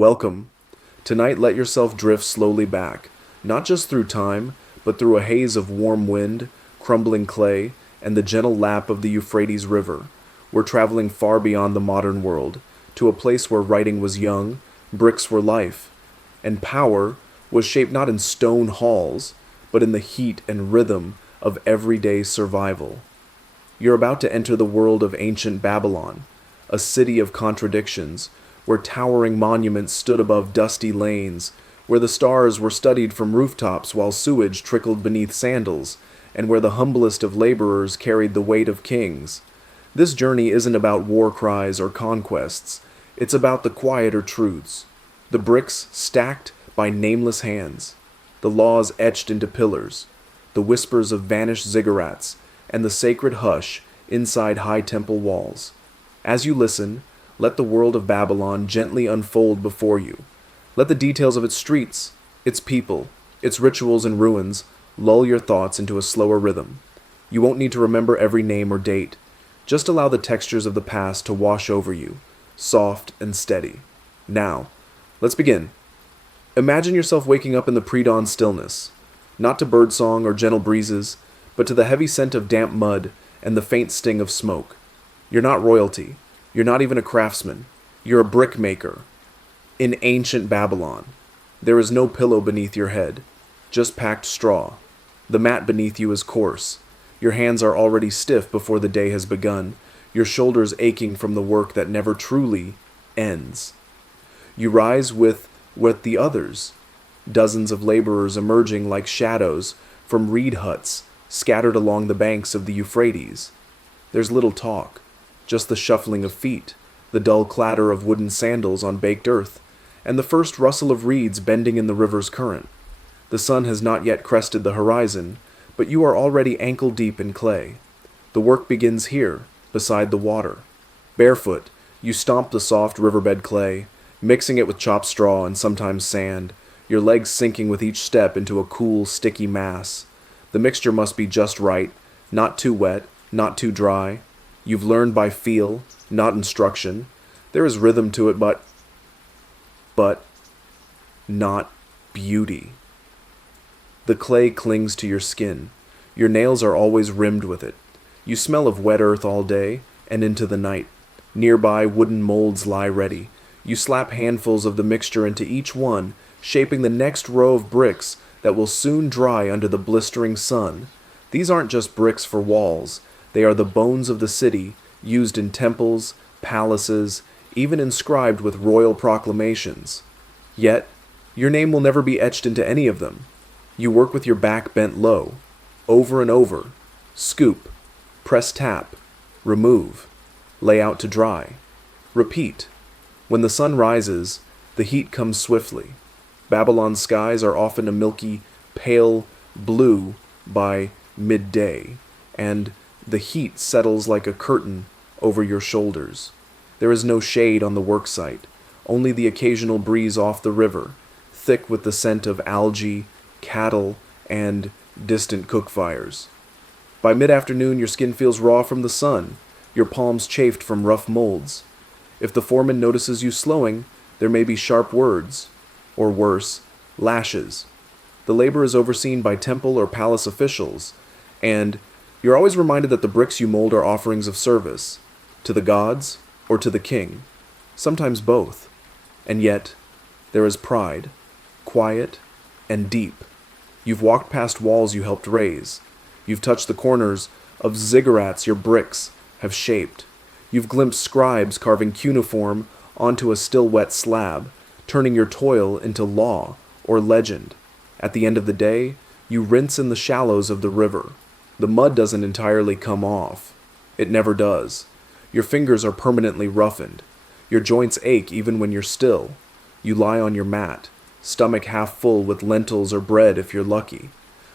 Welcome. Tonight let yourself drift slowly back, not just through time, but through a haze of warm wind, crumbling clay, and the gentle lap of the Euphrates River. We're traveling far beyond the modern world, to a place where writing was young, bricks were life, and power was shaped not in stone halls, but in the heat and rhythm of everyday survival. You're about to enter the world of ancient Babylon, a city of contradictions, where towering monuments stood above dusty lanes, where the stars were studied from rooftops while sewage trickled beneath sandals, and where the humblest of laborers carried the weight of kings. This journey isn't about war cries or conquests, it's about the quieter truths. The bricks stacked by nameless hands, the laws etched into pillars, the whispers of vanished ziggurats, and the sacred hush inside high temple walls. As you listen, let the world of Babylon gently unfold before you. Let the details of its streets, its people, its rituals and ruins lull your thoughts into a slower rhythm. You won't need to remember every name or date. Just allow the textures of the past to wash over you, soft and steady. Now, let's begin. Imagine yourself waking up in the pre-dawn stillness, not to birdsong or gentle breezes, but to the heavy scent of damp mud and the faint sting of smoke. You're not royalty. You're not even a craftsman. You're a brickmaker. In ancient Babylon, there is no pillow beneath your head, just packed straw. The mat beneath you is coarse. Your hands are already stiff before the day has begun, your shoulders aching from the work that never truly ends. You rise with the others, dozens of laborers emerging like shadows from reed huts scattered along the banks of the Euphrates. There's little talk, just the shuffling of feet, the dull clatter of wooden sandals on baked earth, and the first rustle of reeds bending in the river's current. The sun has not yet crested the horizon, but you are already ankle-deep in clay. The work begins here, beside the water. Barefoot, you stomp the soft riverbed clay, mixing it with chopped straw and sometimes sand, your legs sinking with each step into a cool, sticky mass. The mixture must be just right, not too wet, not too dry. You've learned by feel, not instruction. There is rhythm to it, but not beauty. The clay clings to your skin. Your nails are always rimmed with it. You smell of wet earth all day and into the night. Nearby, wooden molds lie ready. You slap handfuls of the mixture into each one, shaping the next row of bricks that will soon dry under the blistering sun. These aren't just bricks for walls. They are the bones of the city, used in temples, palaces, even inscribed with royal proclamations. Yet, your name will never be etched into any of them. You work with your back bent low, over and over, scoop, press tap, remove, lay out to dry, repeat. When the sun rises, the heat comes swiftly. Babylon's skies are often a milky, pale blue by midday, and the heat settles like a curtain over your shoulders. There is no shade on the worksite, only the occasional breeze off the river, thick with the scent of algae, cattle, and distant cook fires. By mid-afternoon, your skin feels raw from the sun, your palms chafed from rough molds. If the foreman notices you slowing, there may be sharp words, or worse, lashes. The labor is overseen by temple or palace officials, and you're always reminded that the bricks you mold are offerings of service, to the gods or to the king, sometimes both. And yet, there is pride, quiet and deep. You've walked past walls you helped raise. You've touched the corners of ziggurats your bricks have shaped. You've glimpsed scribes carving cuneiform onto a still wet slab, turning your toil into law or legend. At the end of the day, you rinse in the shallows of the river. The mud doesn't entirely come off. It never does. Your fingers are permanently roughened. Your joints ache even when you're still. You lie on your mat, stomach half full with lentils or bread if you're lucky.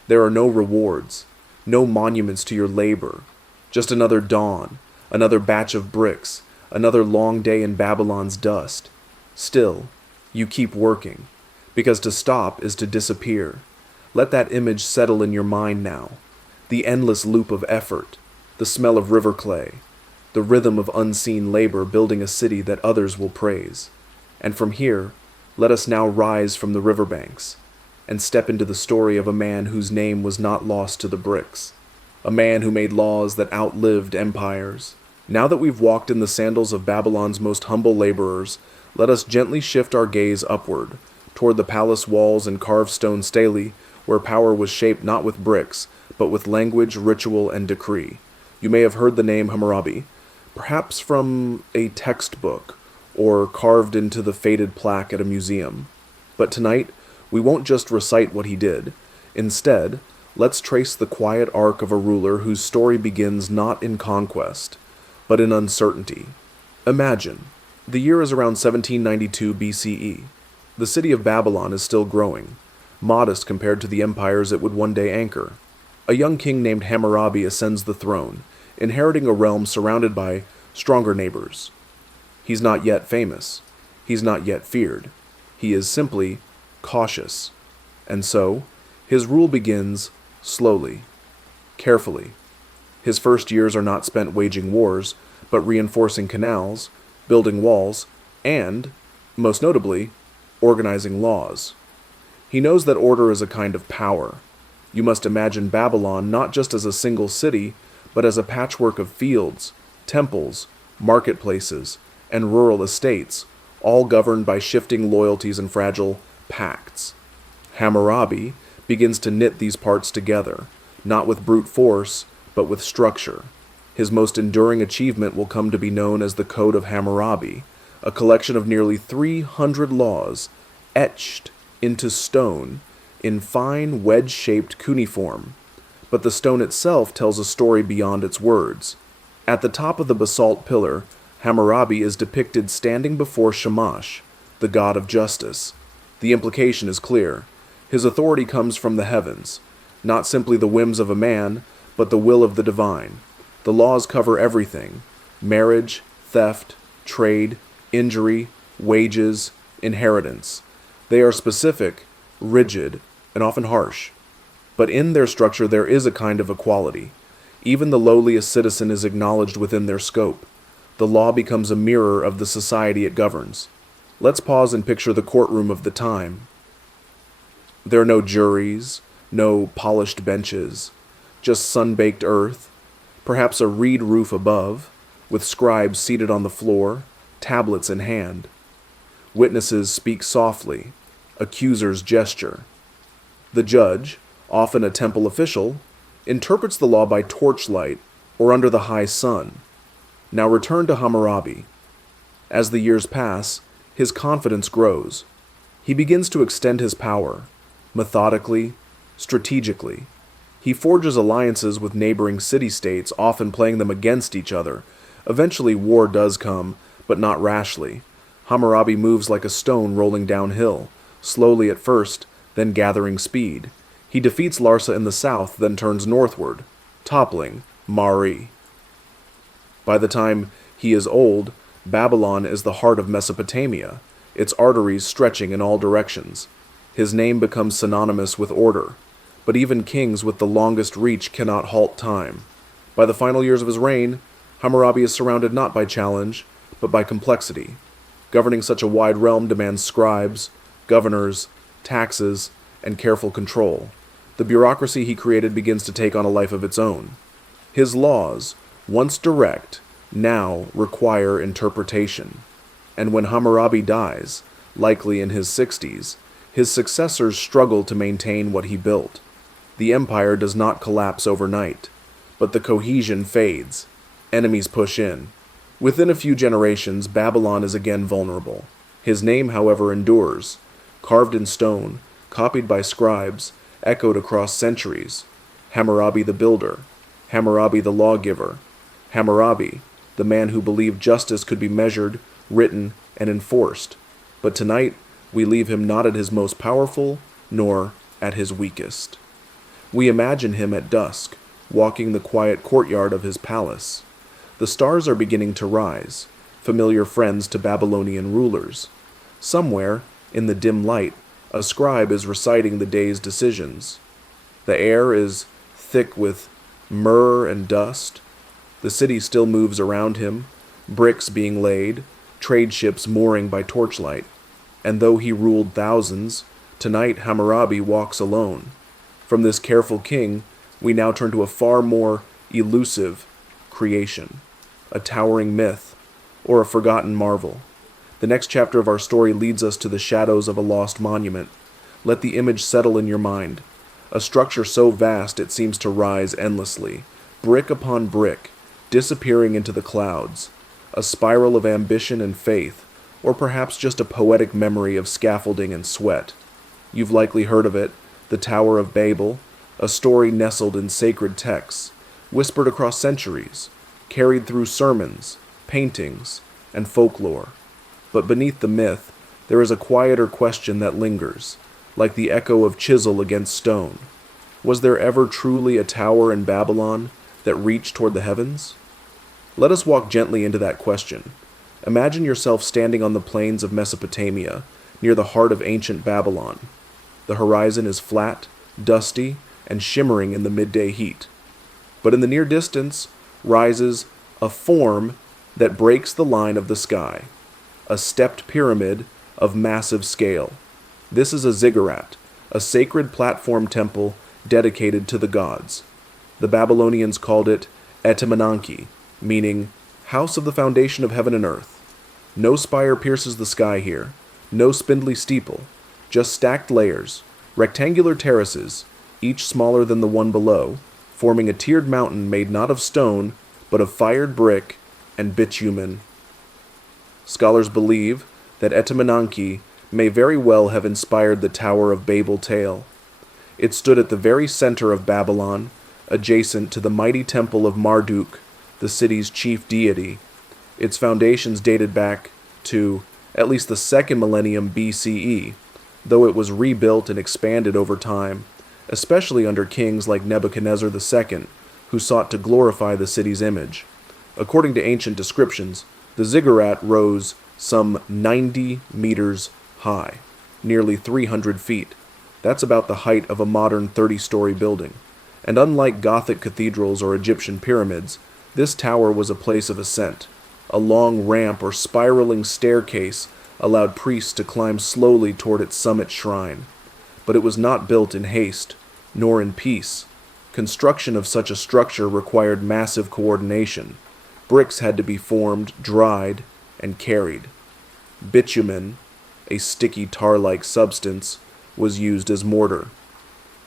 There are no rewards, no monuments to your labor. Just another dawn, another batch of bricks, another long day in Babylon's dust. Still, you keep working, because to stop is to disappear. Let that image settle in your mind now. The endless loop of effort, the smell of river clay, the rhythm of unseen labor building a city that others will praise. And from here, Let us now rise from the riverbanks and step into the story of a man whose name was not lost to the bricks, a man who made laws that outlived empires. Now that we've walked in the sandals of Babylon's most humble laborers, let us gently shift our gaze upward, toward the palace walls and carved stone stelae, where power was shaped not with bricks, but with language, ritual, and decree. You may have heard the name Hammurabi, perhaps from a textbook, or carved into the faded plaque at a museum. But tonight, we won't just recite what he did. Instead, let's trace the quiet arc of a ruler whose story begins not in conquest, but in uncertainty. Imagine, the year is around 1792 BCE. The city of Babylon is still growing, modest compared to the empires it would one day anchor. A young king named Hammurabi ascends the throne, inheriting a realm surrounded by stronger neighbors. He's not yet famous. He's not yet feared. He is simply cautious. And so, his rule begins slowly, carefully. His first years are not spent waging wars, but reinforcing canals, building walls, and, most notably, organizing laws. He knows that order is a kind of power. You must imagine Babylon not just as a single city, but as a patchwork of fields, temples, marketplaces, and rural estates, all governed by shifting loyalties and fragile pacts. Hammurabi begins to knit these parts together, not with brute force, but with structure. His most enduring achievement will come to be known as the Code of Hammurabi, a collection of nearly 300 laws etched into stone in fine wedge-shaped cuneiform. But the stone itself tells a story beyond its words. At the top of the basalt pillar, Hammurabi is depicted standing before Shamash, the god of justice. The implication is clear. His authority comes from the heavens, not simply the whims of a man, but the will of the divine. The laws cover everything: marriage, theft, trade, injury, wages, inheritance. They are specific, rigid, and often harsh. But in their structure there is a kind of equality. Even the lowliest citizen is acknowledged within their scope. The law becomes a mirror of the society it governs. Let's pause and picture the courtroom of the time. There are no juries, no polished benches, just sun-baked earth, perhaps a reed roof above, with scribes seated on the floor, tablets in hand. Witnesses speak softly, accusers gesture. The judge, often a temple official, interprets the law by torchlight or under the high sun. Now return to Hammurabi. As the years pass, his confidence grows. He begins to extend his power, methodically, strategically. He forges alliances with neighboring city-states, often playing them against each other. Eventually war does come, but not rashly. Hammurabi moves like a stone rolling downhill, slowly at first, then gathering speed. He defeats Larsa in the south, then turns northward, toppling Mari. By the time he is old, Babylon is the heart of Mesopotamia, its arteries stretching in all directions. His name becomes synonymous with order, but even kings with the longest reach cannot halt time. By the final years of his reign, Hammurabi is surrounded not by challenge, but by complexity. Governing such a wide realm demands scribes, governors, taxes, and careful control. The bureaucracy he created begins to take on a life of its own. His laws, once direct, now require interpretation. And when Hammurabi dies, likely in his 60s, his successors struggle to maintain what he built. The empire does not collapse overnight, but the cohesion fades. Enemies push in. Within a few generations, Babylon is again vulnerable. His name, however, endures, carved in stone, copied by scribes, echoed across centuries. Hammurabi the builder, Hammurabi the lawgiver, Hammurabi, the man who believed justice could be measured, written, and enforced. But tonight, we leave him not at his most powerful, nor at his weakest. We imagine him at dusk, walking the quiet courtyard of his palace. The stars are beginning to rise, familiar friends to Babylonian rulers. Somewhere, in the dim light, a scribe is reciting the day's decisions. The air is thick with myrrh and dust. The city still moves around him, bricks being laid, trade ships mooring by torchlight. and though he ruled thousands, tonight Hammurabi walks alone. From this careful king, we now turn to a far more elusive creation, a towering myth, or a forgotten marvel. The next chapter of our story leads us to the shadows of a lost monument. Let the image settle in your mind. A structure so vast it seems to rise endlessly, brick upon brick, disappearing into the clouds. A spiral of ambition and faith, or perhaps just a poetic memory of scaffolding and sweat. You've likely heard of it, the Tower of Babel, a story nestled in sacred texts, whispered across centuries, carried through sermons, paintings, and folklore. But beneath the myth, there is a quieter question that lingers, like the echo of chisel against stone. Was there ever truly a tower in Babylon that reached toward the heavens? Let us walk gently into that question. Imagine yourself standing on the plains of Mesopotamia, near the heart of ancient Babylon. The horizon is flat, dusty, and shimmering in the midday heat. But in the near distance rises a form that breaks the line of the sky, a stepped pyramid of massive scale. This is a ziggurat, a sacred platform temple dedicated to the gods. The Babylonians called it Etemenanki, meaning house of the foundation of heaven and earth. No spire pierces the sky here, no spindly steeple, just stacked layers, rectangular terraces, each smaller than the one below, forming a tiered mountain made not of stone, but of fired brick and bitumen. Scholars believe that Etemenanki may very well have inspired the Tower of Babel tale. It stood at the very center of Babylon, adjacent to the mighty temple of Marduk, the city's chief deity. Its foundations dated back to at least the 2nd millennium BCE, though it was rebuilt and expanded over time, especially under kings like Nebuchadnezzar II, who sought to glorify the city's image. According to ancient descriptions, the ziggurat rose some 90 meters high, nearly 300 feet. That's about the height of a modern 30-story building. And unlike Gothic cathedrals or Egyptian pyramids, this tower was a place of ascent. A long ramp or spiraling staircase allowed priests to climb slowly toward its summit shrine. But it was not built in haste, nor in peace. Construction of such a structure required massive coordination. Bricks had to be formed, dried, and carried. Bitumen, a sticky tar-like substance, was used as mortar.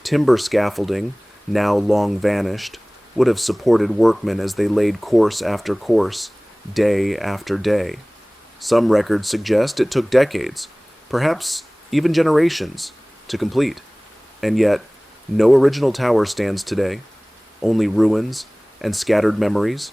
Timber scaffolding, now long vanished, would have supported workmen as they laid course after course, day after day. Some records suggest it took decades, perhaps even generations, to complete. And yet, no original tower stands today, only ruins and scattered memories.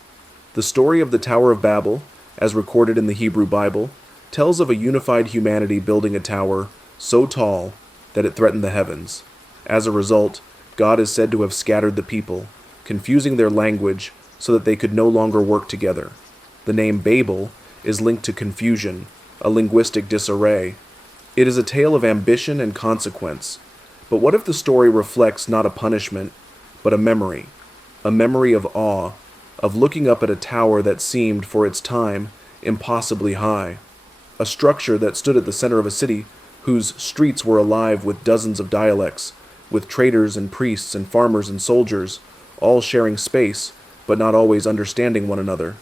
The story of the Tower of Babel, as recorded in the Hebrew Bible, tells of a unified humanity building a tower so tall that it threatened the heavens. As a result, God is said to have scattered the people, confusing their language so that they could no longer work together. The name Babel is linked to confusion, a linguistic disarray. It is a tale of ambition and consequence. But what if the story reflects not a punishment, but a memory of awe, of looking up at a tower that seemed, for its time, impossibly high, a structure that stood at the center of a city whose streets were alive with dozens of dialects, with traders and priests and farmers and soldiers, all sharing space, but not always understanding one another.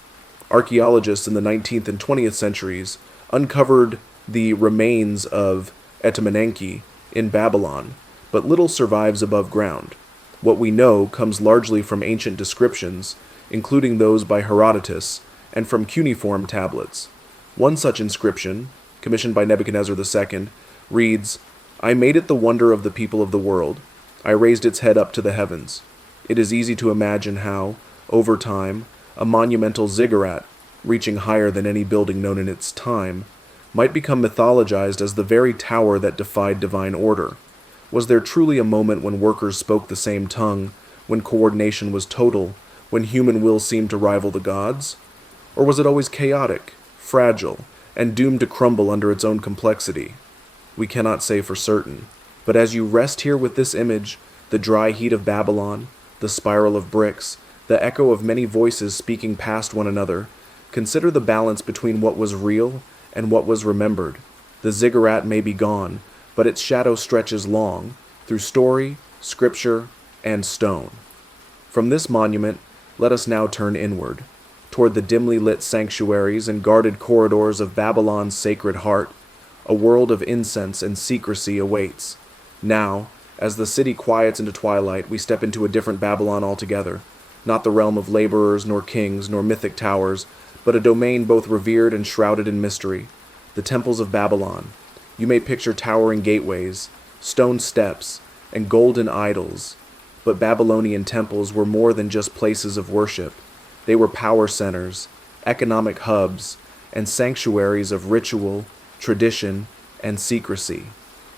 Archaeologists in the 19th and 20th centuries uncovered the remains of Etemenanki in Babylon, but little survives above ground. What we know comes largely from ancient descriptions, including those by Herodotus, and from cuneiform tablets. One such inscription, commissioned by Nebuchadnezzar II, reads, "I made it the wonder of the people of the world. I raised its head up to the heavens." It is easy to imagine how, over time, a monumental ziggurat, reaching higher than any building known in its time, might become mythologized as the very tower that defied divine order. Was there truly a moment when workers spoke the same tongue, when coordination was total, when human will seemed to rival the gods? Or was it always chaotic, fragile, and doomed to crumble under its own complexity? We cannot say for certain, but as you rest here with this image, the dry heat of Babylon, the spiral of bricks, the echo of many voices speaking past one another, consider the balance between what was real and what was remembered. The ziggurat may be gone, but its shadow stretches long, through story, scripture, and stone. From this monument, let us now turn inward, toward the dimly lit sanctuaries and guarded corridors of Babylon's sacred heart. A world of incense and secrecy awaits. Now, as the city quiets into twilight, we step into a different Babylon altogether, not the realm of laborers, nor kings, nor mythic towers, but a domain both revered and shrouded in mystery, the temples of Babylon. You may picture towering gateways, stone steps, and golden idols, but Babylonian temples were more than just places of worship. They were power centers, economic hubs, and sanctuaries of ritual, tradition, and secrecy.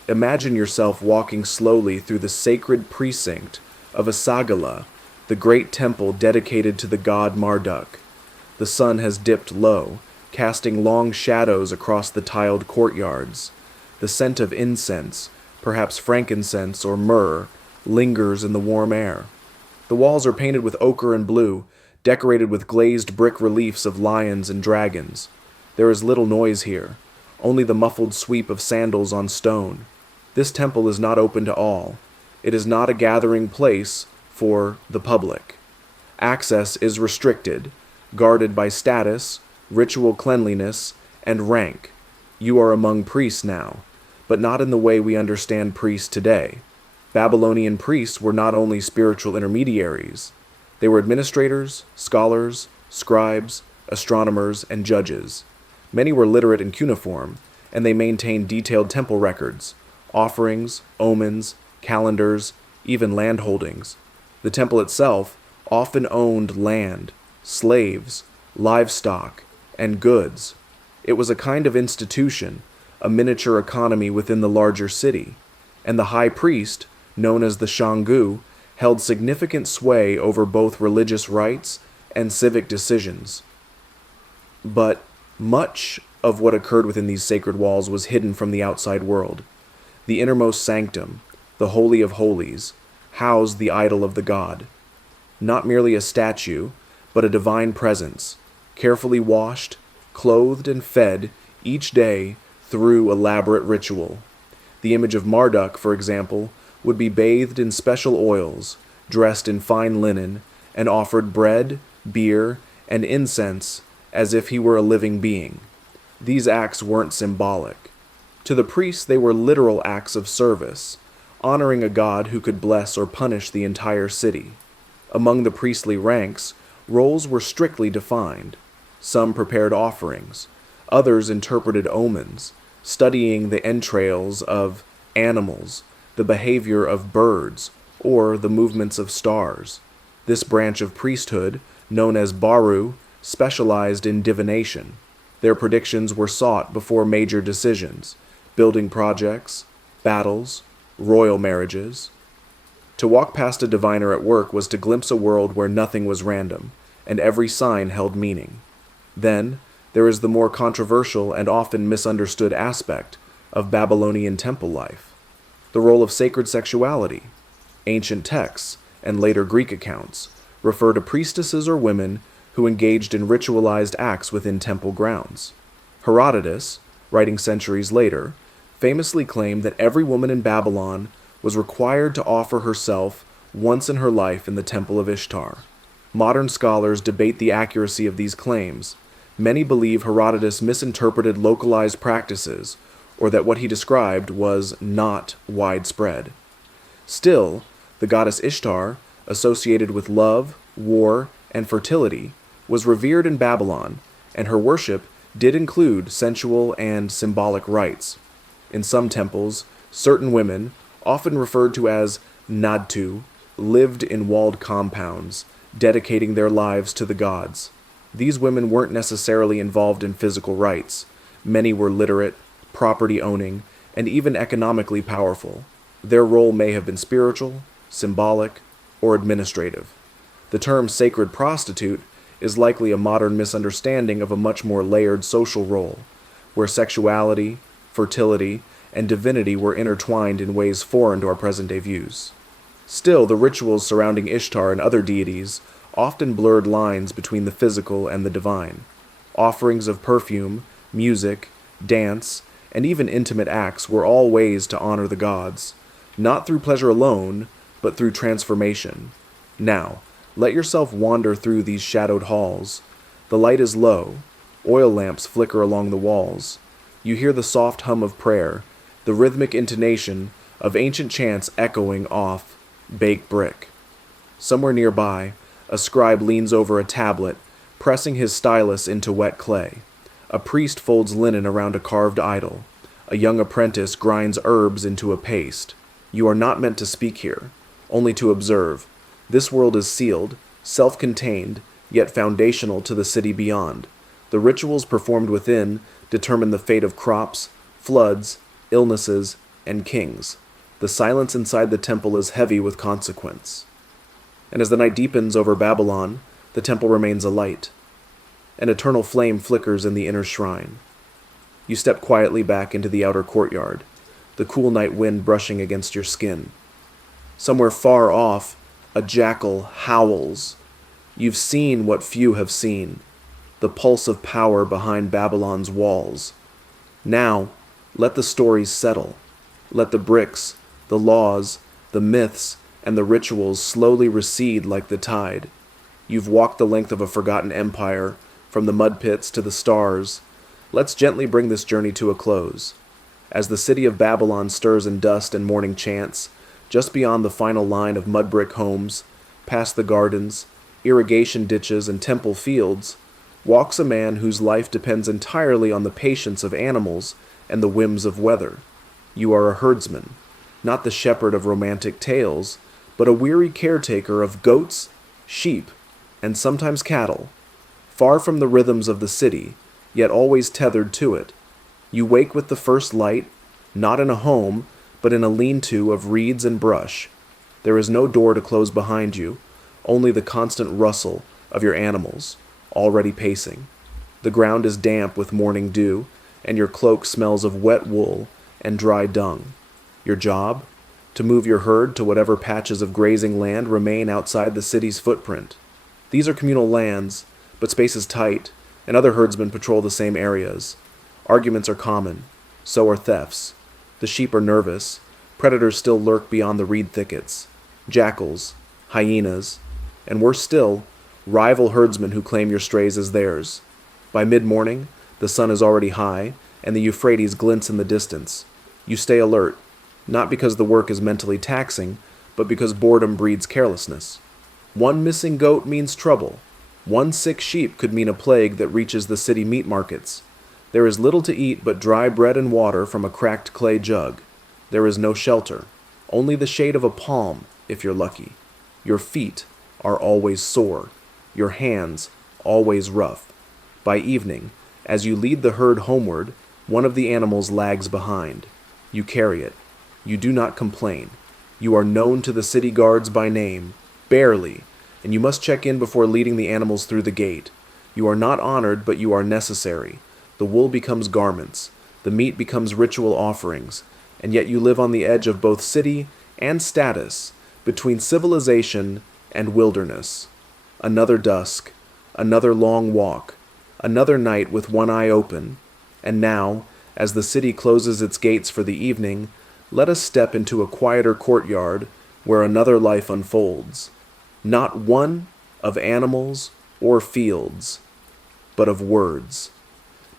Imagine yourself walking slowly through the sacred precinct of Asagala, the great temple dedicated to the god Marduk. The sun has dipped low, casting long shadows across the tiled courtyards. The scent of incense, perhaps frankincense or myrrh, lingers in the warm air. The walls are painted with ochre and blue, decorated with glazed brick reliefs of lions and dragons. There is little noise here, only the muffled sweep of sandals on stone. This temple is not open to all. It is not a gathering place for the public. Access is restricted, guarded by status, ritual cleanliness, and rank. You are among priests now, but not in the way we understand priests today. Babylonian priests were not only spiritual intermediaries, they were administrators, scholars, scribes, astronomers, and judges. Many were literate in cuneiform, and they maintained detailed temple records, offerings, omens, calendars, even land holdings. The temple itself often owned land, slaves, livestock, and goods. It was a kind of institution, a miniature economy within the larger city, and the high priest, known as the Shangu, held significant sway over both religious rites and civic decisions. But much of what occurred within these sacred walls was hidden from the outside world. The innermost sanctum, the Holy of Holies, housed the idol of the god. Not merely a statue, but a divine presence, carefully washed, clothed, and fed each day through elaborate ritual. The image of Marduk, for example, would be bathed in special oils, dressed in fine linen, and offered bread, beer, and incense as if he were a living being. These acts weren't symbolic. To the priests, they were literal acts of service, honoring a god who could bless or punish the entire city. Among the priestly ranks, roles were strictly defined. Some prepared offerings, others interpreted omens, studying the entrails of animals, the behavior of birds, or the movements of stars. This branch of priesthood, known as Baru, specialized in divination. Their predictions were sought before major decisions, building projects, battles, royal marriages. To walk past a diviner at work was to glimpse a world where nothing was random, and every sign held meaning. Then, there is the more controversial and often misunderstood aspect of Babylonian temple life, the role of sacred sexuality. Ancient texts, and later Greek accounts, refer to priestesses or women who engaged in ritualized acts within temple grounds. Herodotus, writing centuries later, famously claimed that every woman in Babylon was required to offer herself once in her life in the temple of Ishtar. Modern scholars debate the accuracy of these claims. Many believe Herodotus misinterpreted localized practices, or that what he described was not widespread. Still, the goddess Ishtar, associated with love, war, and fertility, was revered in Babylon, and her worship did include sensual and symbolic rites. In some temples, certain women, often referred to as Nadtu, lived in walled compounds, dedicating their lives to the gods. These women weren't necessarily involved in physical rites. Many were literate, property-owning, and even economically powerful. Their role may have been spiritual, symbolic, or administrative. The term sacred prostitute is likely a modern misunderstanding of a much more layered social role, where sexuality, fertility, and divinity were intertwined in ways foreign to our present-day views. Still, the rituals surrounding Ishtar and other deities often blurred lines between the physical and the divine. Offerings of perfume, music, dance, and even intimate acts were all ways to honor the gods, not through pleasure alone, but through transformation. Now, let yourself wander through these shadowed halls. The light is low. Oil lamps flicker along the walls. You hear the soft hum of prayer, the rhythmic intonation of ancient chants echoing off baked brick. Somewhere nearby, a scribe leans over a tablet, pressing his stylus into wet clay. A priest folds linen around a carved idol. A young apprentice grinds herbs into a paste. You are not meant to speak here, only to observe. This world is sealed, self-contained, yet foundational to the city beyond. The rituals performed within determine the fate of crops, floods, illnesses, and kings. The silence inside the temple is heavy with consequence. And as the night deepens over Babylon, the temple remains alight. An eternal flame flickers in the inner shrine. You step quietly back into the outer courtyard, the cool night wind brushing against your skin. Somewhere far off, a jackal howls. You've seen what few have seen, the pulse of power behind Babylon's walls. Now, let the stories settle. Let the bricks, the laws, the myths, and the rituals slowly recede like the tide. You've walked the length of a forgotten empire, from the mud pits to the stars. Let's gently bring this journey to a close. As the city of Babylon stirs in dust and morning chants, just beyond the final line of mud brick homes, past the gardens, irrigation ditches, and temple fields, walks a man whose life depends entirely on the patience of animals and the whims of weather. You are a herdsman, not the shepherd of romantic tales, but a weary caretaker of goats, sheep, and sometimes cattle, far from the rhythms of the city, yet always tethered to it. You wake with the first light, not in a home, but in a lean-to of reeds and brush. There is no door to close behind you, only the constant rustle of your animals, already pacing. The ground is damp with morning dew, and your cloak smells of wet wool and dry dung. Your job? To move your herd to whatever patches of grazing land remain outside the city's footprint. These are communal lands, but space is tight, and other herdsmen patrol the same areas. Arguments are common, so are thefts. The sheep are nervous. Predators still lurk beyond the reed thickets. Jackals, hyenas, and worse still, rival herdsmen who claim your strays as theirs. By mid-morning, the sun is already high, and the Euphrates glints in the distance. You stay alert, not because the work is mentally taxing, but because boredom breeds carelessness. One missing goat means trouble. One sick sheep could mean a plague that reaches the city meat markets. There is little to eat but dry bread and water from a cracked clay jug. There is no shelter, only the shade of a palm, if you're lucky. Your feet are always sore, your hands always rough. By evening, as you lead the herd homeward, one of the animals lags behind. You carry it. You do not complain. You are known to the city guards by name, barely, and you must check in before leading the animals through the gate. You are not honored, but you are necessary. The wool becomes garments. The meat becomes ritual offerings. And yet you live on the edge of both city and status, between civilization and wilderness. Another dusk, another long walk, another night with one eye open. And now, as the city closes its gates for the evening, let us step into a quieter courtyard where another life unfolds. Not one of animals or fields, but of words.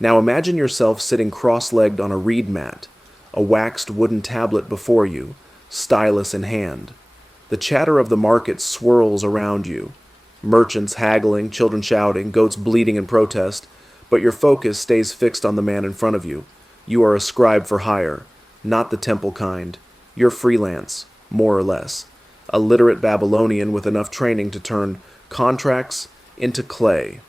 Now imagine yourself sitting cross-legged on a reed mat, a waxed wooden tablet before you, stylus in hand. The chatter of the market swirls around you. Merchants haggling, children shouting, goats bleating in protest, but your focus stays fixed on the man in front of you. You are a scribe for hire, not the temple kind. You're freelance, more or less. A literate Babylonian with enough training to turn contracts into clay.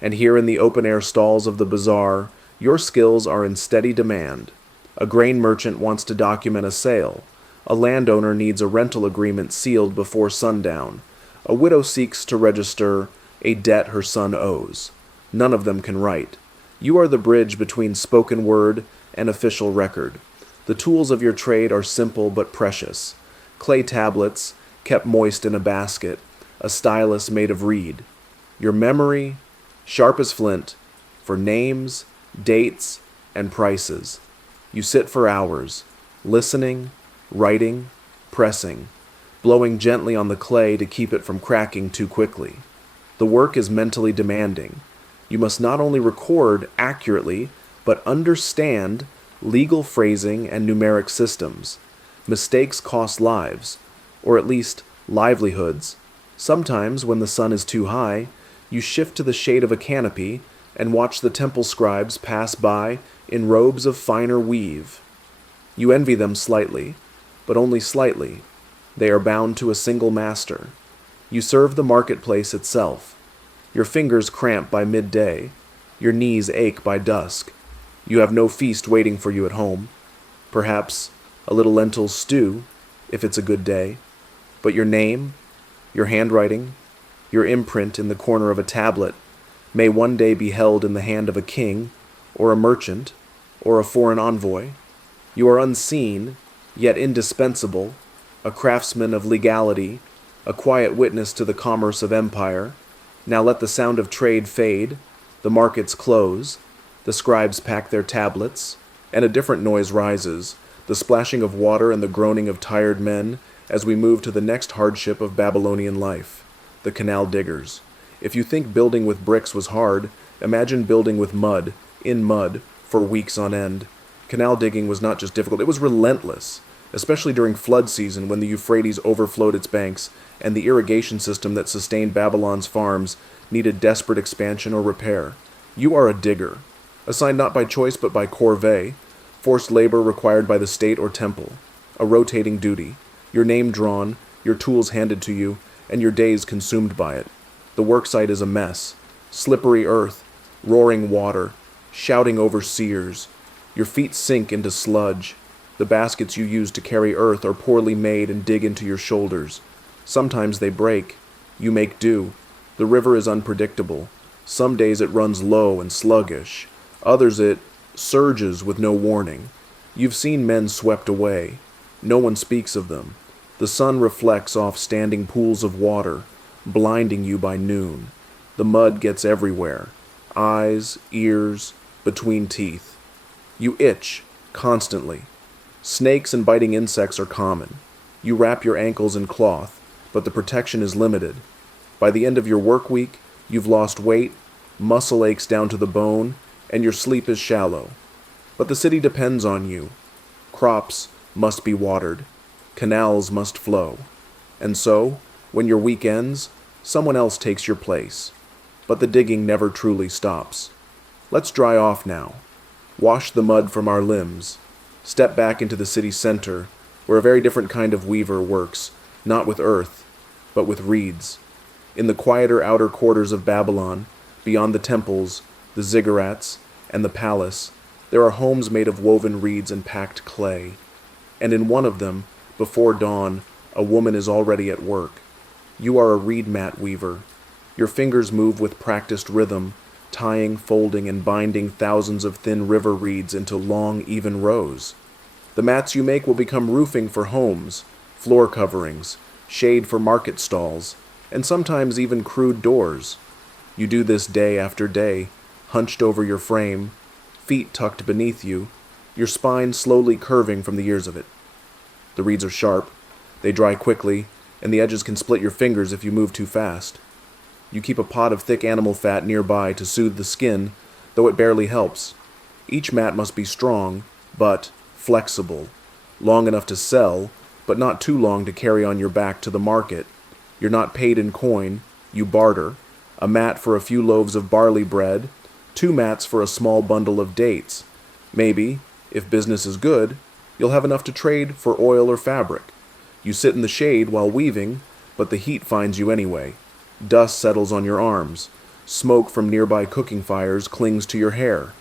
And here in the open-air stalls of the bazaar, your skills are in steady demand. A grain merchant wants to document a sale. A landowner needs a rental agreement sealed before sundown. A widow seeks to register a debt her son owes. None of them can write. You are the bridge between spoken word and official record. The tools of your trade are simple but precious. Clay tablets, kept moist in a basket, a stylus made of reed. Your memory, sharp as flint, for names, dates, and prices. You sit for hours, listening, writing, pressing, blowing gently on the clay to keep it from cracking too quickly. The work is mentally demanding. You must not only record accurately, but understand legal phrasing and numeric systems. Mistakes cost lives, or at least livelihoods. Sometimes, when the sun is too high, you shift to the shade of a canopy and watch the temple scribes pass by in robes of finer weave. You envy them slightly, but only slightly. They are bound to a single master. You serve the marketplace itself. Your fingers cramp by midday. Your knees ache by dusk. You have no feast waiting for you at home. Perhaps a little lentil stew, if it's a good day. But your name, your handwriting, your imprint in the corner of a tablet may one day be held in the hand of a king, or a merchant, or a foreign envoy. You are unseen, yet indispensable, a craftsman of legality, a quiet witness to the commerce of empire. Now let the sound of trade fade, the markets close, the scribes pack their tablets, and a different noise rises, the splashing of water and the groaning of tired men, as we move to the next hardship of Babylonian life, the canal diggers. If you think building with bricks was hard, imagine building with mud, in mud, for weeks on end. Canal digging was not just difficult, it was relentless, especially during flood season when the Euphrates overflowed its banks and the irrigation system that sustained Babylon's farms needed desperate expansion or repair. You are a digger, assigned not by choice but by corvée, forced labor required by the state or temple, a rotating duty, your name drawn, your tools handed to you, and your days consumed by it. The worksite is a mess, slippery earth, roaring water, shouting overseers. Your feet sink into sludge. The baskets you use to carry earth are poorly made and dig into your shoulders. Sometimes they break. You make do. The river is unpredictable. Some days it runs low and sluggish. Others it surges with no warning. You've seen men swept away. No one speaks of them. The sun reflects off standing pools of water, blinding you by noon. The mud gets everywhere. Eyes, ears, between teeth. You itch, constantly. Snakes and biting insects are common. You wrap your ankles in cloth, but the protection is limited. By the end of your work week, you've lost weight, muscle aches down to the bone, and your sleep is shallow. But the city depends on you. Crops must be watered. Canals must flow. And so, when your week ends, someone else takes your place. But the digging never truly stops. Let's dry off now. Wash the mud from our limbs. Step back into the city center, where a very different kind of weaver works, not with earth, but with reeds. In the quieter outer quarters of Babylon, beyond the temples, the ziggurats, and the palace, there are homes made of woven reeds and packed clay. And in one of them, before dawn, a woman is already at work. You are a reed mat weaver. Your fingers move with practiced rhythm, tying, folding, and binding thousands of thin river reeds into long, even rows. The mats you make will become roofing for homes, floor coverings, shade for market stalls, and sometimes even crude doors. You do this day after day, hunched over your frame, feet tucked beneath you, your spine slowly curving from the years of it. The reeds are sharp, they dry quickly, and the edges can split your fingers if you move too fast. You keep a pot of thick animal fat nearby to soothe the skin, though it barely helps. Each mat must be strong, but flexible, long enough to sell, but not too long to carry on your back to the market. You're not paid in coin, you barter. A mat for a few loaves of barley bread, 2 mats for a small bundle of dates. Maybe, if business is good, you'll have enough to trade for oil or fabric. You sit in the shade while weaving, but the heat finds you anyway. Dust settles on your arms. Smoke from nearby cooking fires clings to your hair.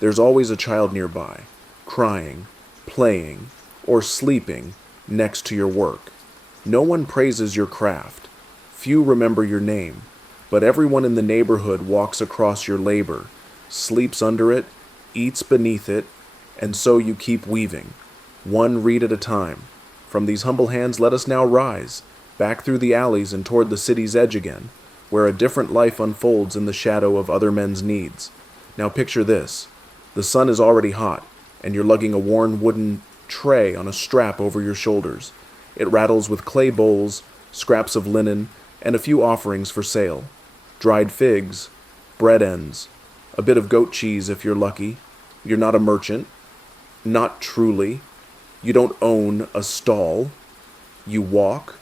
There's always a child nearby, crying, playing, or sleeping next to your work. No one praises your craft. Few remember your name, but everyone in the neighborhood walks across your labor, sleeps under it, eats beneath it, and so you keep weaving, one reed at a time. From these humble hands let us now rise, back through the alleys and toward the city's edge again, where a different life unfolds in the shadow of other men's needs. Now picture this. The sun is already hot. and you're lugging a worn wooden tray on a strap over your shoulders. It rattles with clay bowls, scraps of linen, and a few offerings for sale. Dried figs, bread ends, a bit of goat cheese if you're lucky. You're not a merchant. Not truly. You don't own a stall. You walk,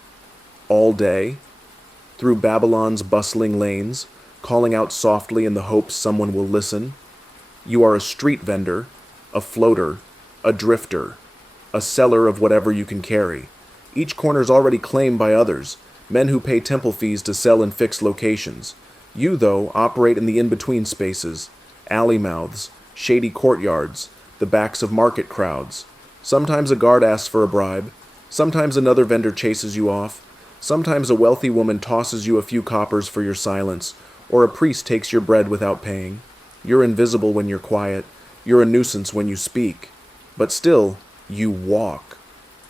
all day, through Babylon's bustling lanes, calling out softly in the hopes someone will listen. You are a street vendor, a floater, a drifter, a seller of whatever you can carry. Each corner's already claimed by others, men who pay temple fees to sell in fixed locations. You, though, operate in the in-between spaces, alley mouths, shady courtyards, the backs of market crowds. Sometimes a guard asks for a bribe. Sometimes another vendor chases you off. Sometimes a wealthy woman tosses you a few coppers for your silence, or a priest takes your bread without paying. You're invisible when you're quiet. You're a nuisance when you speak. But still, you walk.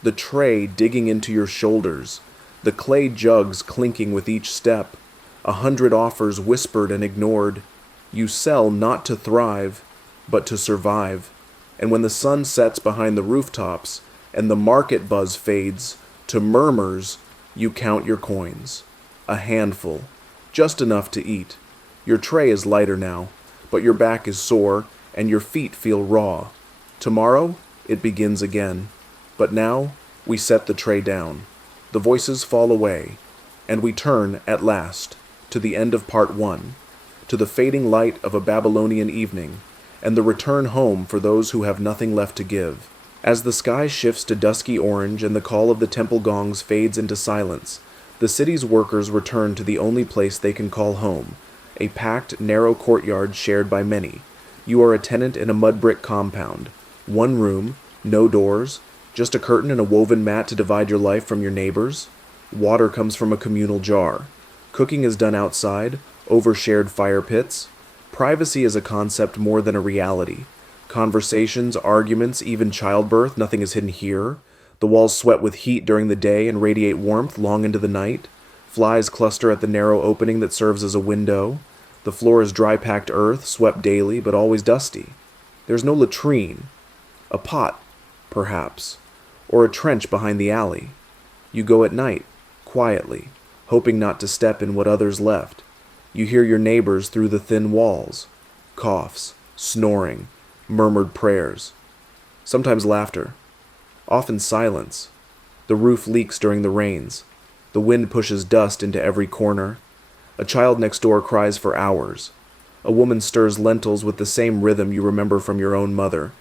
The tray digging into your shoulders, the clay jugs clinking with each step, 100 offers whispered and ignored. You sell not to thrive, but to survive. And when the sun sets behind the rooftops and the market buzz fades to murmurs, you count your coins. A handful, just enough to eat. Your tray is lighter now, but your back is sore and your feet feel raw. Tomorrow, it begins again. But now, we set the tray down. The voices fall away, and we turn, at last, to the end of part 1, to the fading light of a Babylonian evening, and the return home for those who have nothing left to give. As the sky shifts to dusky orange and the call of the temple gongs fades into silence, the city's workers return to the only place they can call home, a packed, narrow courtyard shared by many. You are a tenant in a mud brick compound. One room, no doors, just a curtain and a woven mat to divide your life from your neighbors. Water comes from a communal jar. Cooking is done outside, over shared fire pits. Privacy is a concept more than a reality. Conversations, arguments, even childbirth, nothing is hidden here. The walls sweat with heat during the day and radiate warmth long into the night. Flies cluster at the narrow opening that serves as a window. The floor is dry-packed earth, swept daily, but always dusty. There's no latrine. A pot, perhaps, or a trench behind the alley. You go at night, quietly, hoping not to step in what others left. You hear your neighbors through the thin walls. Coughs, snoring, murmured prayers. Sometimes laughter. Often silence. The roof leaks during the rains. The wind pushes dust into every corner. A child next door cries for hours. A woman stirs lentils with the same rhythm you remember from your own mother.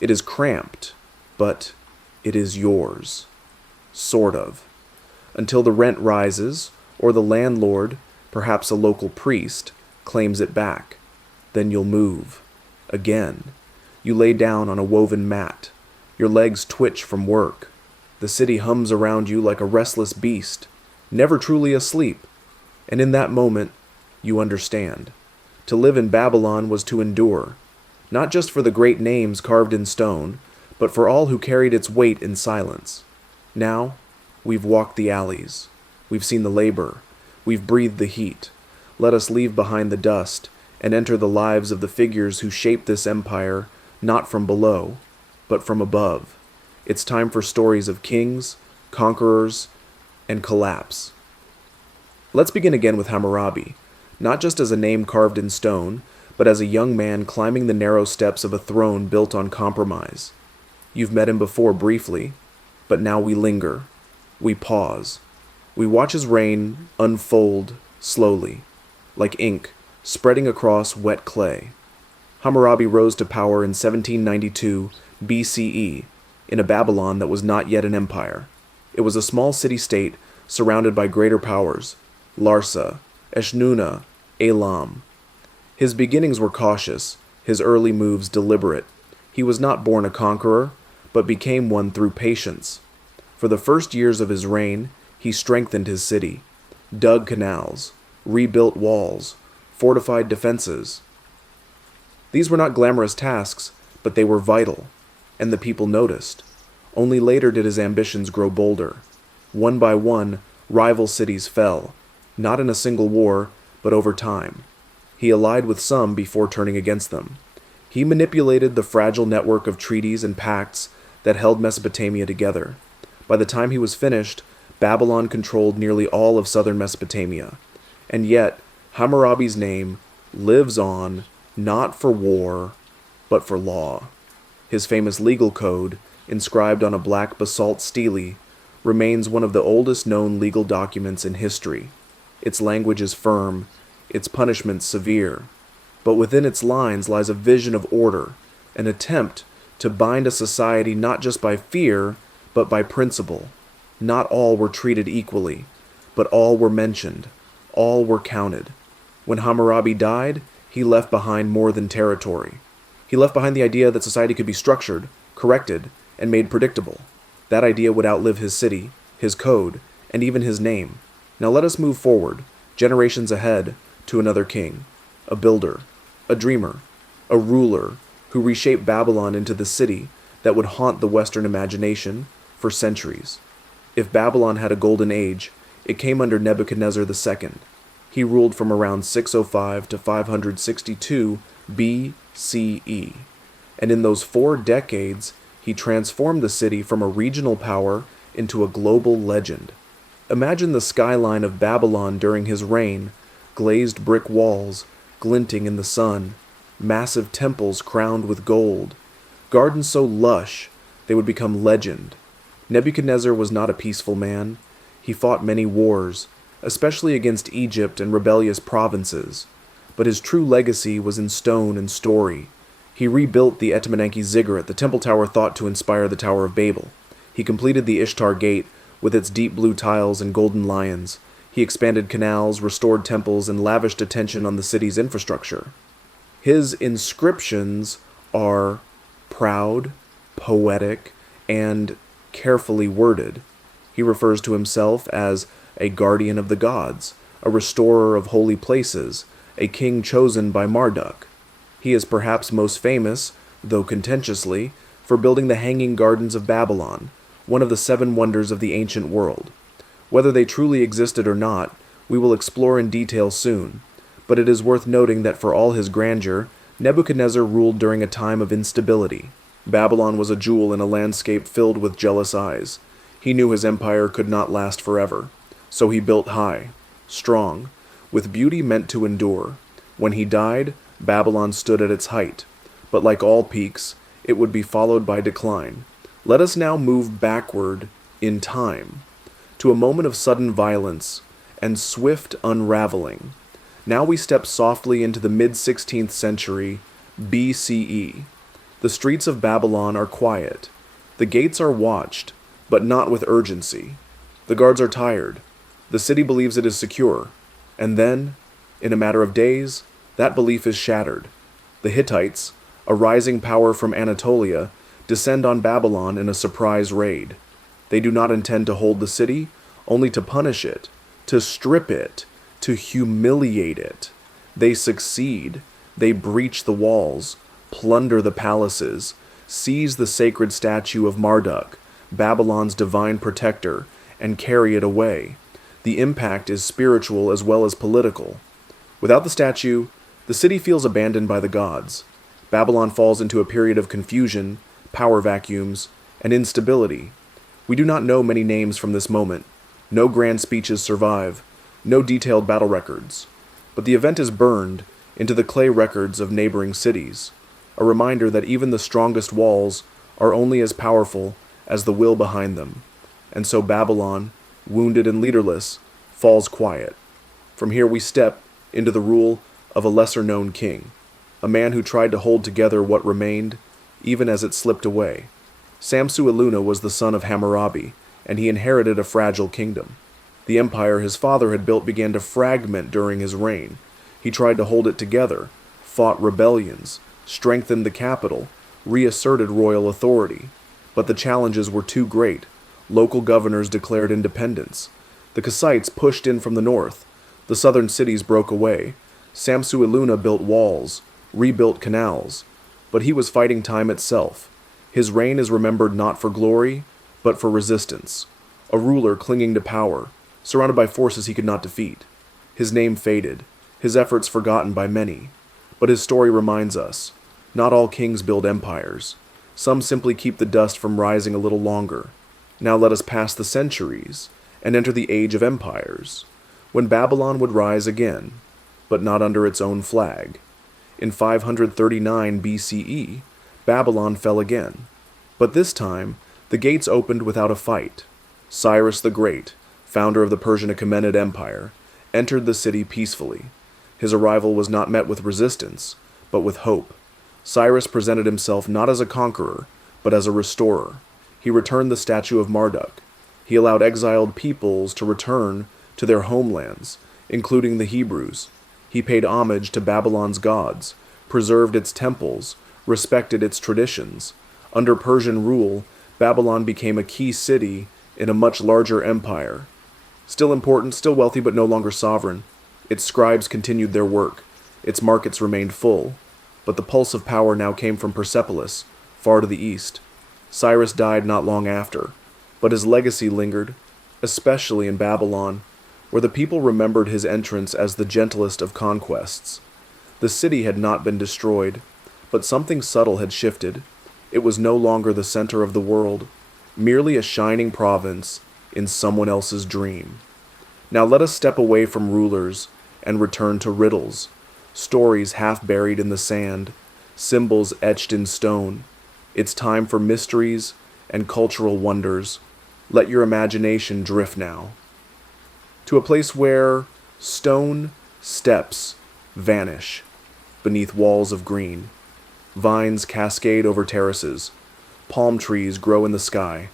It is cramped, but it is yours. Sort of. Until the rent rises, or the landlord, perhaps a local priest, claims it back. Then you'll move. Again. You lay down on a woven mat. Your legs twitch from work. The city hums around you like a restless beast, never truly asleep. And in that moment, you understand. To live in Babylon was to endure, not just for the great names carved in stone, but for all who carried its weight in silence. Now, we've walked the alleys. We've seen the labor. We've breathed the heat. Let us leave behind the dust and enter the lives of the figures who shaped this empire, not from below, but from above. It's time for stories of kings, conquerors, and collapse. Let's begin again with Hammurabi, not just as a name carved in stone, but as a young man climbing the narrow steps of a throne built on compromise. You've met him before briefly, but now we linger. We pause. We watch his reign unfold slowly, like ink spreading across wet clay. Hammurabi rose to power in 1792 BCE in a Babylon that was not yet an empire. It was a small city-state surrounded by greater powers, Larsa, Eshnunna, Elam. His beginnings were cautious, his early moves deliberate. He was not born a conqueror, but became one through patience. For the first years of his reign, he strengthened his city, dug canals, rebuilt walls, fortified defenses. These were not glamorous tasks, but they were vital, and the people noticed. Only later did his ambitions grow bolder. One by one, rival cities fell, not in a single war, but over time. He allied with some before turning against them. He manipulated the fragile network of treaties and pacts that held Mesopotamia together. By the time he was finished, Babylon controlled nearly all of southern Mesopotamia. And yet, Hammurabi's name lives on not for war, but for law. His famous legal code, inscribed on a black basalt stele, remains one of the oldest known legal documents in history. Its language is firm, its punishments severe, but within its lines lies a vision of order, an attempt to bind a society not just by fear, but by principle. Not all were treated equally, but all were mentioned, all were counted. When Hammurabi died, he left behind more than territory. He left behind the idea that society could be structured, corrected, and made predictable. That idea would outlive his city, his code, and even his name. Now let us move forward, generations ahead, to another king, a builder, a dreamer, a ruler who reshaped Babylon into the city that would haunt the Western imagination for centuries. If Babylon had a golden age, it came under Nebuchadnezzar II. He ruled from around 605 to 562 BCE, and in those 4 decades, he transformed the city from a regional power into a global legend. Imagine the skyline of Babylon during his reign, glazed brick walls, glinting in the sun, massive temples crowned with gold, gardens so lush they would become legend. Nebuchadnezzar was not a peaceful man. He fought many wars, especially against Egypt and rebellious provinces, but his true legacy was in stone and story. He rebuilt the Etemenanke Ziggurat, the temple tower thought to inspire the Tower of Babel. He completed the Ishtar Gate with its deep blue tiles and golden lions. He expanded canals, restored temples, and lavished attention on the city's infrastructure. His inscriptions are proud, poetic, and carefully worded. He refers to himself as a guardian of the gods, a restorer of holy places, a king chosen by Marduk. He is perhaps most famous, though contentiously, for building the Hanging Gardens of Babylon, one of the 7 wonders of the ancient world. Whether they truly existed or not, we will explore in detail soon, but it is worth noting that for all his grandeur, Nebuchadnezzar ruled during a time of instability. Babylon was a jewel in a landscape filled with jealous eyes. He knew his empire could not last forever, so he built high, strong, with beauty meant to endure. When he died, Babylon stood at its height, but like all peaks, it would be followed by decline. Let us now move backward in time, to a moment of sudden violence and swift unraveling. Now we step softly into the mid-16th century BCE. The streets of Babylon are quiet. The gates are watched, but not with urgency. The guards are tired. The city believes it is secure. And then, in a matter of days, that belief is shattered. The Hittites, a rising power from Anatolia, descend on Babylon in a surprise raid. They do not intend to hold the city, only to punish it, to strip it, to humiliate it. They succeed. They breach the walls, plunder the palaces, seize the sacred statue of Marduk, Babylon's divine protector, and carry it away. The impact is spiritual as well as political. Without the statue, the city feels abandoned by the gods. Babylon falls into a period of confusion, power vacuums, and instability. We do not know many names from this moment. No grand speeches survive, no detailed battle records. But the event is burned into the clay records of neighboring cities, a reminder that even the strongest walls are only as powerful as the will behind them. And so Babylon, wounded and leaderless, falls quiet. From here we step into the rule of a lesser-known king, a man who tried to hold together what remained, even as it slipped away. Samsu-Iluna was the son of Hammurabi, and he inherited a fragile kingdom. The empire his father had built began to fragment during his reign. He tried to hold it together, fought rebellions, strengthened the capital, reasserted royal authority. But the challenges were too great. Local governors declared independence. The Kassites pushed in from the north. The southern cities broke away. Samsu-Iluna built walls, rebuilt canals. But he was fighting time itself. His reign is remembered not for glory, but for resistance. A ruler clinging to power, surrounded by forces he could not defeat. His name faded, his efforts forgotten by many. But his story reminds us, Not all kings build empires. Some simply keep the dust from rising a little longer. Now let us pass the centuries and enter the age of empires, when Babylon would rise again, but not under its own flag. In 539 BCE, Babylon fell again, but this time the gates opened without a fight. Cyrus the Great, founder of the Persian Achaemenid Empire, entered the city peacefully. His arrival was not met with resistance, but with hope. Cyrus presented himself not as a conqueror, but as a restorer. He returned the statue of Marduk. He allowed exiled peoples to return to their homelands, including the Hebrews. He paid homage to Babylon's gods, preserved its temples, respected its traditions. Under Persian rule, Babylon became a key city in a much larger empire. Still important, still wealthy, but no longer sovereign. Its scribes continued their work. Its markets remained full. But the pulse of power now came from Persepolis, far to the east. Cyrus died not long after, but his legacy lingered, especially in Babylon, where the people remembered his entrance as the gentlest of conquests. The city had not been destroyed, but something subtle had shifted. It was no longer the center of the world, merely a shining province in someone else's dream. Now let us step away from rulers and return to riddles, stories half buried in the sand, symbols etched in stone. It's time for mysteries and cultural wonders. Let your imagination drift now to a place where stone steps vanish beneath walls of green. Vines cascade over terraces. Palm trees grow in the sky.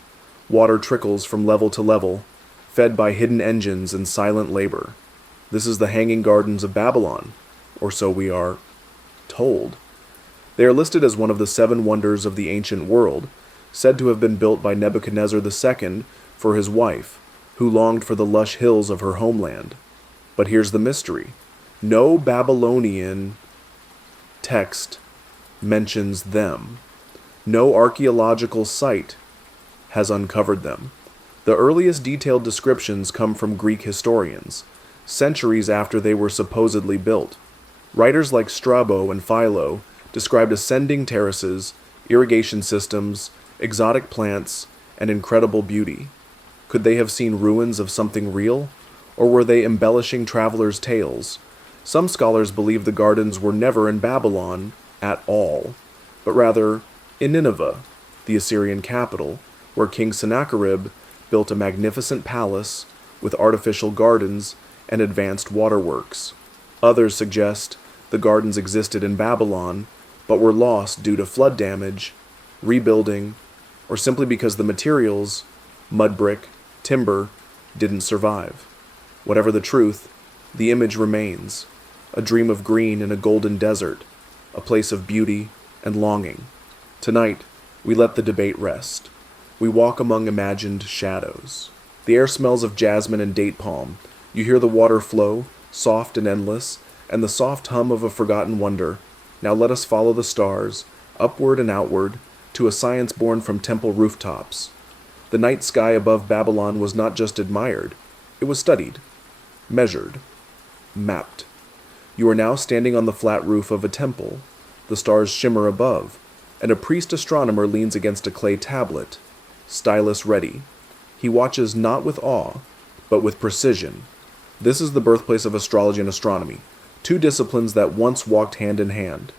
Water trickles from level to level, fed by hidden engines and silent labor. This is the Hanging Gardens of Babylon, or so we are told. They are listed as one of the 7 wonders of the ancient world, said to have been built by Nebuchadnezzar II for his wife, who longed for the lush hills of her homeland. But here's the mystery. No Babylonian text mentions them. No archaeological site has uncovered them. The earliest detailed descriptions come from Greek historians, centuries after they were supposedly built. Writers like Strabo and Philo described ascending terraces, irrigation systems, exotic plants, and incredible beauty. Could they have seen ruins of something real, or were they embellishing travelers' tales? Some scholars believe the gardens were never in Babylon at all, but rather in Nineveh, the Assyrian capital, where King Sennacherib built a magnificent palace with artificial gardens and advanced waterworks. Others suggest the gardens existed in Babylon, but were lost due to flood damage, rebuilding, or simply because the materials, mud brick, timber, didn't survive. Whatever the truth, the image remains, a dream of green in a golden desert, a place of beauty and longing. Tonight, we let the debate rest. We walk among imagined shadows. The air smells of jasmine and date palm. You hear the water flow, soft and endless, and the soft hum of a forgotten wonder. Now let us follow the stars, upward and outward, to a science born from temple rooftops. The night sky above Babylon was not just admired, it was studied, measured, mapped. You are now standing on the flat roof of a temple. The stars shimmer above, and a priest astronomer leans against a clay tablet, stylus ready. He watches not with awe, but with precision. This is the birthplace of astrology and astronomy, 2 disciplines that once walked hand in hand.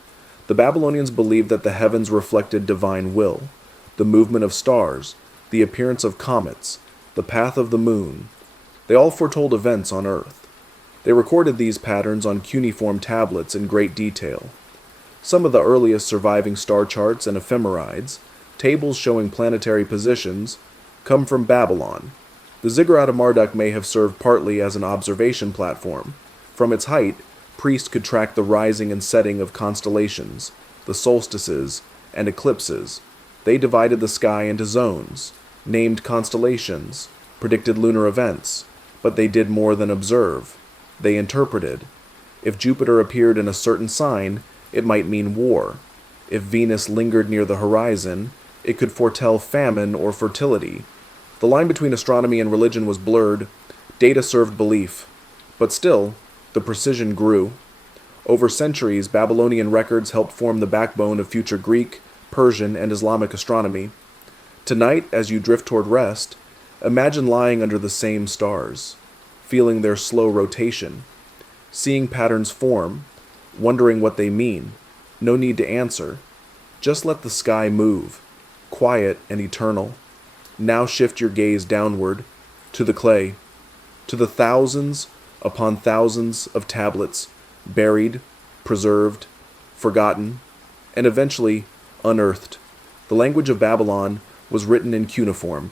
The Babylonians believed that the heavens reflected divine will, the movement of stars, the appearance of comets, the path of the moon. They all foretold events on Earth. They recorded these patterns on cuneiform tablets in great detail. Some of the earliest surviving star charts and ephemerides, tables showing planetary positions, come from Babylon. The ziggurat of Marduk may have served partly as an observation platform. From its height, priests could track the rising and setting of constellations, the solstices, and eclipses. They divided the sky into zones, named constellations, predicted lunar events, but they did more than observe. They interpreted. If Jupiter appeared in a certain sign, it might mean war. If Venus lingered near the horizon, it could foretell famine or fertility. The line between astronomy and religion was blurred. Data served belief. But still, the precision grew. Over centuries, Babylonian records helped form the backbone of future Greek, Persian, and Islamic astronomy. Tonight, as you drift toward rest, imagine lying under the same stars, feeling their slow rotation, seeing patterns form, wondering what they mean. No need to answer. Just let the sky move, quiet and eternal. Now shift your gaze downward, to the clay, to the thousands upon thousands of tablets, buried, preserved, forgotten, and eventually unearthed. The language of Babylon was written in cuneiform,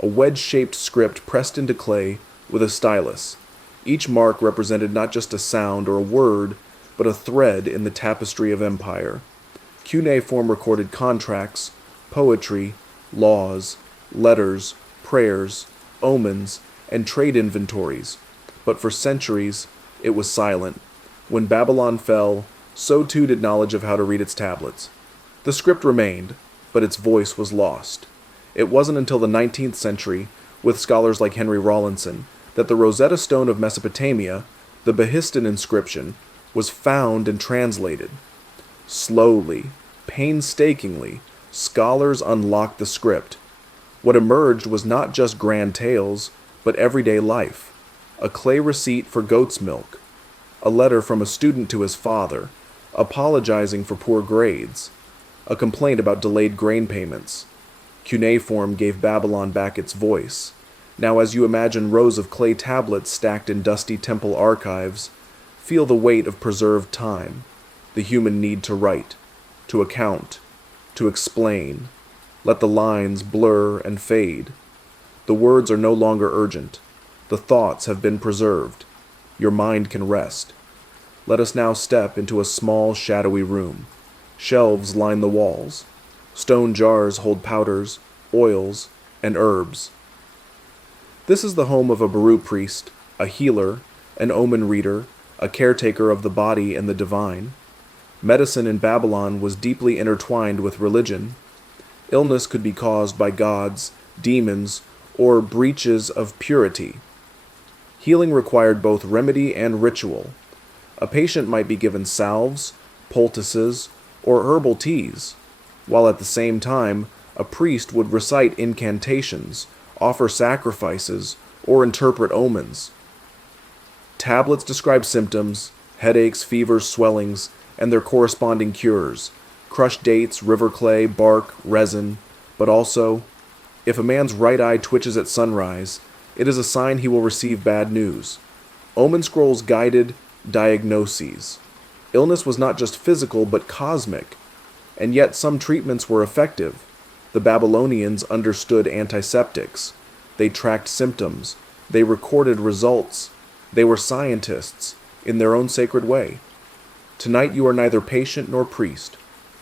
a wedge-shaped script pressed into clay with a stylus. Each mark represented not just a sound or a word, but a thread in the tapestry of empire. Cuneiform recorded contracts, poetry, laws, letters, prayers, omens, and trade inventories. But for centuries, it was silent. When Babylon fell, so too did knowledge of how to read its tablets. The script remained, but its voice was lost. It wasn't until the 19th century, with scholars like Henry Rawlinson, that the Rosetta Stone of Mesopotamia, the Behistun inscription, was found and translated. Slowly, painstakingly, scholars unlocked the script. What emerged was not just grand tales, but everyday life. A clay receipt for goat's milk, a letter from a student to his father, apologizing for poor grades, a complaint about delayed grain payments. Cuneiform gave Babylon back its voice. Now as you imagine rows of clay tablets stacked in dusty temple archives, feel the weight of preserved time, the human need to write, to account, to explain. Let the lines blur and fade. The words are no longer urgent. The thoughts have been preserved. Your mind can rest. Let us now step into a small, shadowy room. Shelves line the walls. Stone jars hold powders, oils, and herbs. This is the home of a Baru priest, a healer, an omen reader, a caretaker of the body and the divine. Medicine in Babylon was deeply intertwined with religion. Illness could be caused by gods, demons, or breaches of purity. Healing required both remedy and ritual. A patient might be given salves, poultices, or herbal teas, while at the same time, a priest would recite incantations, offer sacrifices, or interpret omens. Tablets describe symptoms, headaches, fevers, swellings, and their corresponding cures, crushed dates, river clay, bark, resin, but also, if a man's right eye twitches at sunrise, it is a sign he will receive bad news. Omen scrolls guided diagnoses. Illness was not just physical, but cosmic, and yet some treatments were effective. The Babylonians understood antiseptics. They tracked symptoms. They recorded results. They were scientists, in their own sacred way. Tonight you are neither patient nor priest,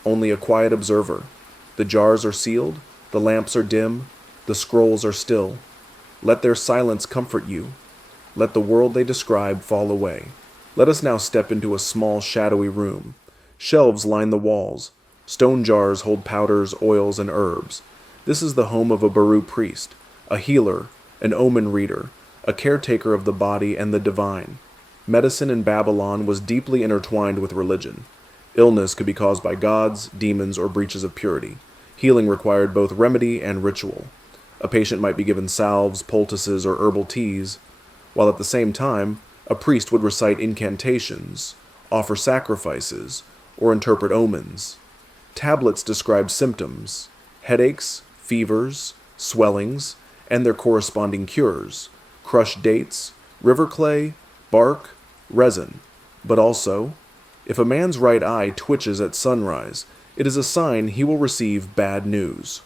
only a quiet observer. The jars are sealed, the lamps are dim, the scrolls are still. Let their silence comfort you. Let the world they describe fall away. Let us now step into a small, shadowy room. Shelves line the walls. Stone jars hold powders, oils, and herbs. This is the home of a Baru priest, a healer, an omen reader, a caretaker of the body and the divine. Medicine in Babylon was deeply intertwined with religion. Illness could be caused by gods, demons, or breaches of purity. Healing required both remedy and ritual. A patient might be given salves, poultices, or herbal teas, while at the same time, a priest would recite incantations, offer sacrifices, or interpret omens. Tablets describe symptoms, headaches, fevers, swellings, and their corresponding cures, crushed dates, river clay, bark, resin. But also, if a man's right eye twitches at sunrise, it is a sign he will receive bad news.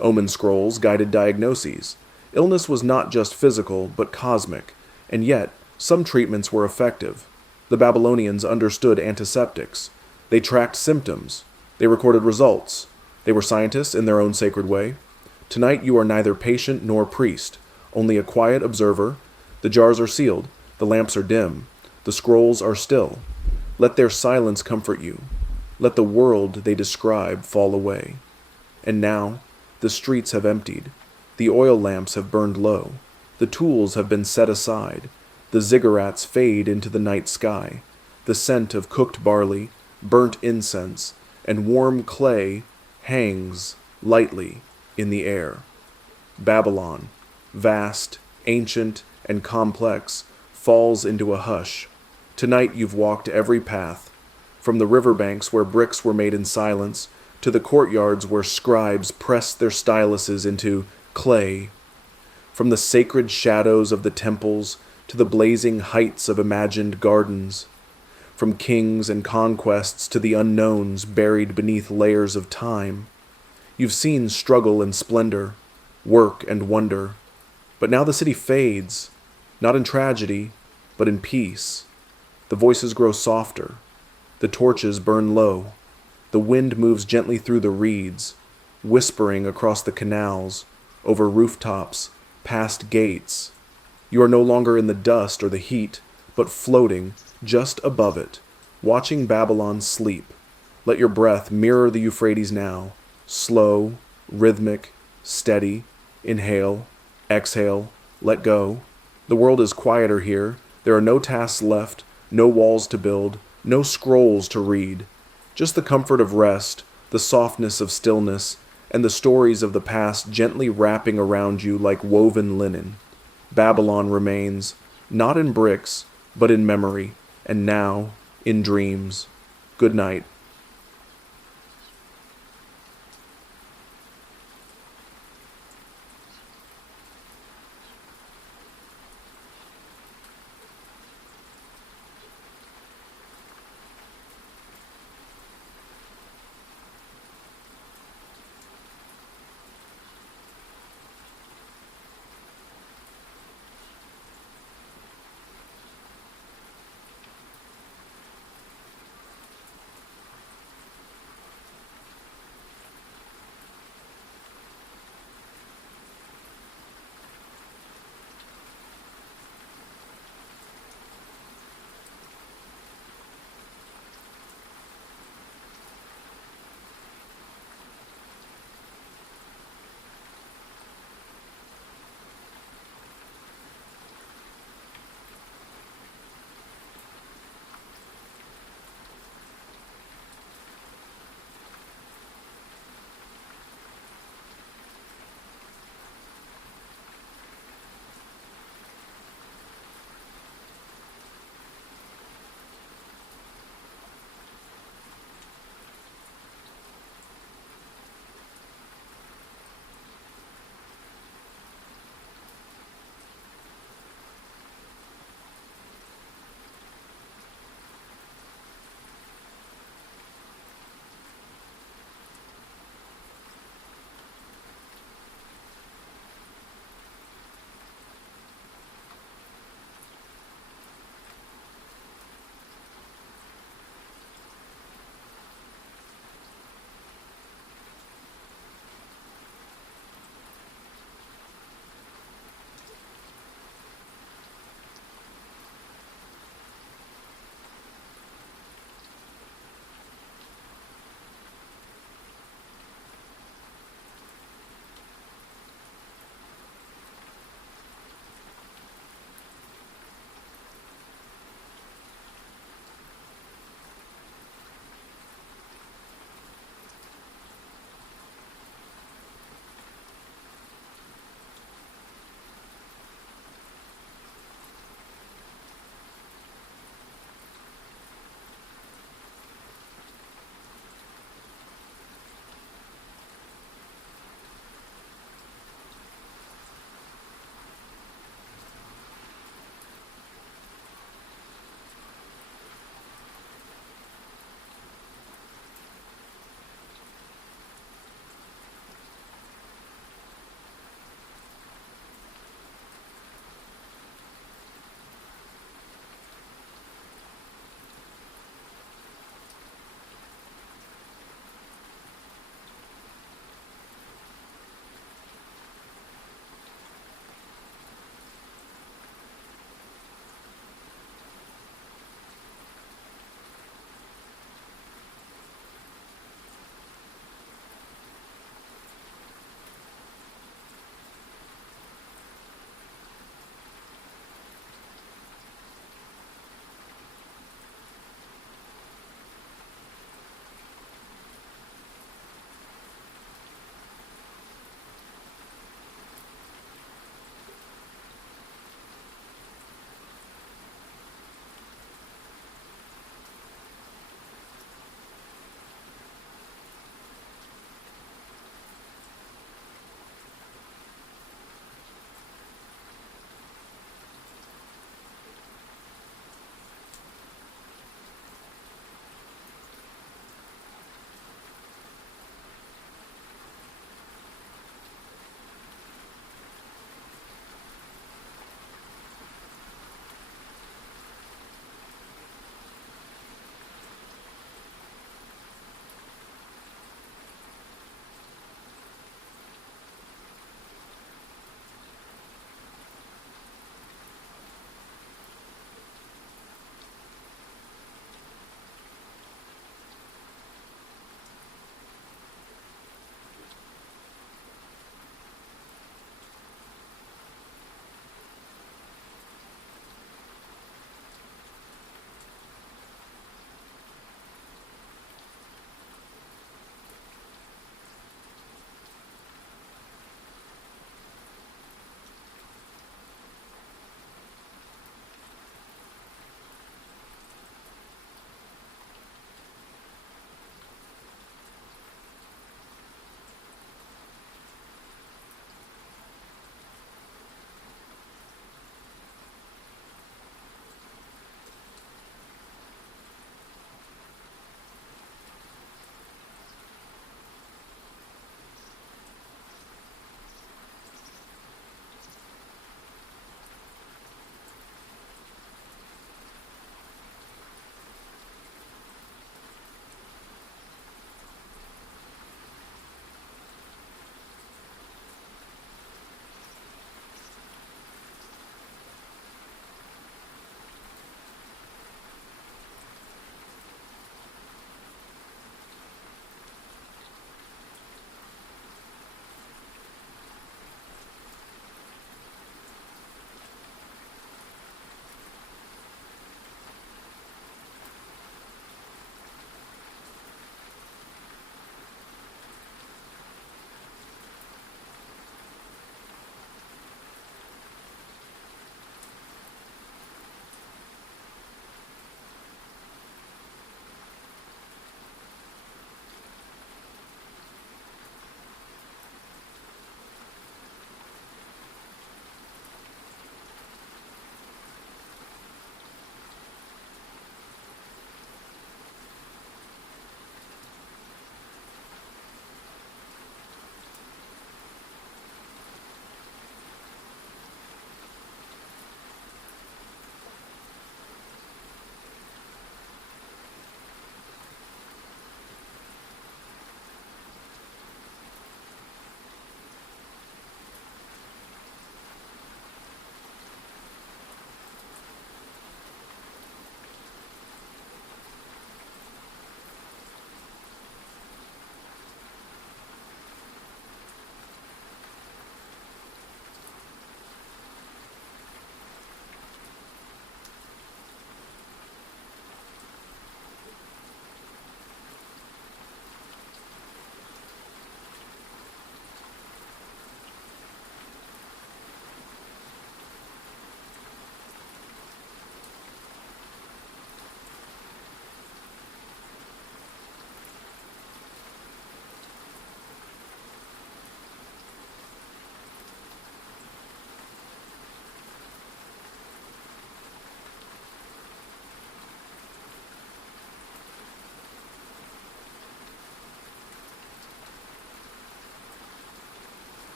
Omen scrolls guided diagnoses. Illness was not just physical, but cosmic, and yet some treatments were effective. The Babylonians understood antiseptics. They tracked symptoms. They recorded results. They were scientists in their own sacred way. Tonight you are neither patient nor priest, only a quiet observer. The jars are sealed. The lamps are dim. The scrolls are still. Let their silence comfort you. Let the world they describe fall away. And now, the streets have emptied. The oil lamps have burned low. The tools have been set aside. The ziggurats fade into the night sky. The scent of cooked barley, burnt incense, and warm clay hangs lightly in the air. Babylon, vast, ancient, and complex, falls into a hush. Tonight you've walked every path, from the riverbanks where bricks were made in silence to the courtyards where scribes pressed their styluses into clay, from the sacred shadows of the temples to the blazing heights of imagined gardens, from kings and conquests to the unknowns buried beneath layers of time. You've seen struggle and splendor, work and wonder, but now the city fades, not in tragedy, but in peace. The voices grow softer, the torches burn low, the wind moves gently through the reeds, whispering across the canals, over rooftops, past gates. You are no longer in the dust or the heat, but floating just above it, watching Babylon sleep. Let your breath mirror the Euphrates now, slow, rhythmic, steady. Inhale, exhale, let go. The world is quieter here. There are no tasks left, no walls to build, no scrolls to read. Just the comfort of rest, the softness of stillness, and the stories of the past gently wrapping around you like woven linen. Babylon remains, not in bricks, but in memory, and now in dreams. Good night.